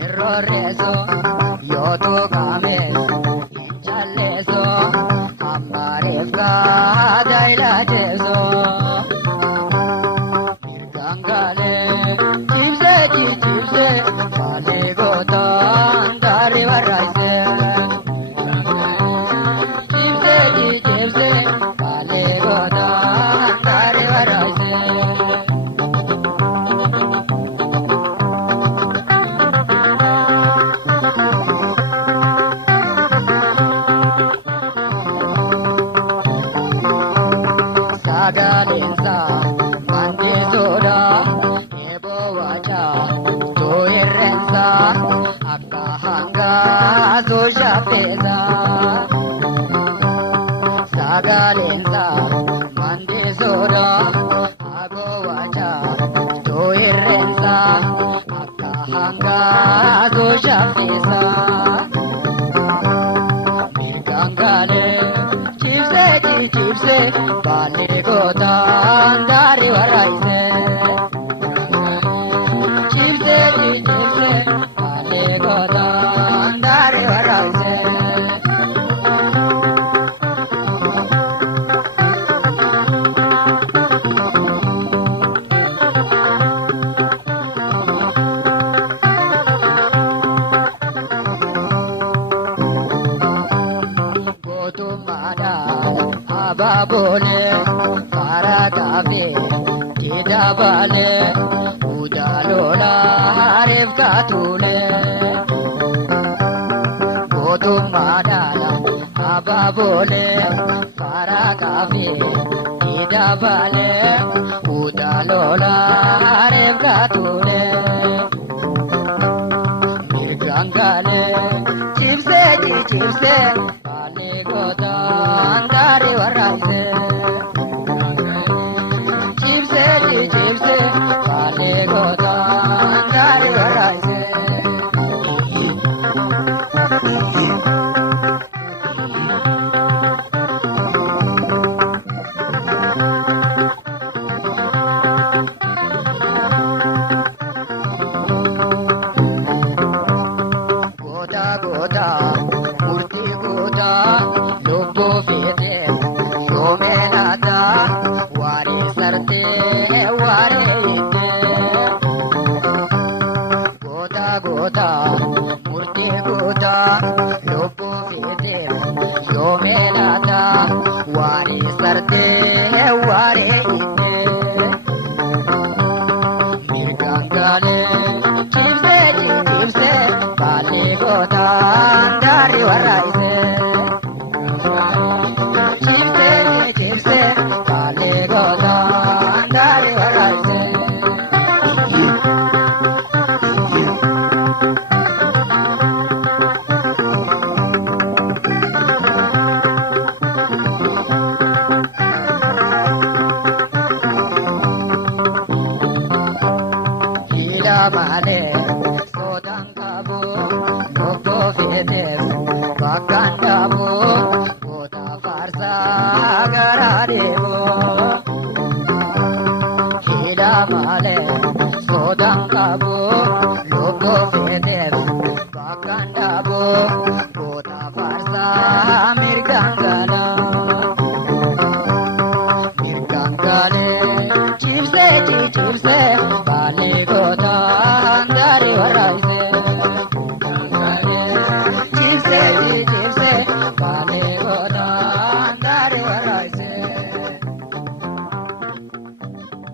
irroreso yoto kames inchaleso amarefka dailacheso irkangale chipse chipse palegota dari waraise chipse chipse palegota dari waraise Sadalensa mandisoda ebo wacha toirensa akahanga soshapeza Sadalensa mandisoda ebo wacha toirensa akahanga soshapeza Mirgangale chipse palegota dari waraise chipse palegota dari waraise Babole paratabe kidabale udalola harif katule kodum madala babole paratabe kidabale udalola harif katule mirgangale chipse palegota andare waraise chipse palegota andare waraise goda murti goda lobo fete somenata ware sarte ware ite goda murti goda lobo fete somenata ware sarte ware ite mirgangale chipse palegota dari waraise chipse palegota dari waraise Hila male sodang kabu lobo fete bakandabo kota farsa garadebo hila male sodang kabu lobo fete bakandabo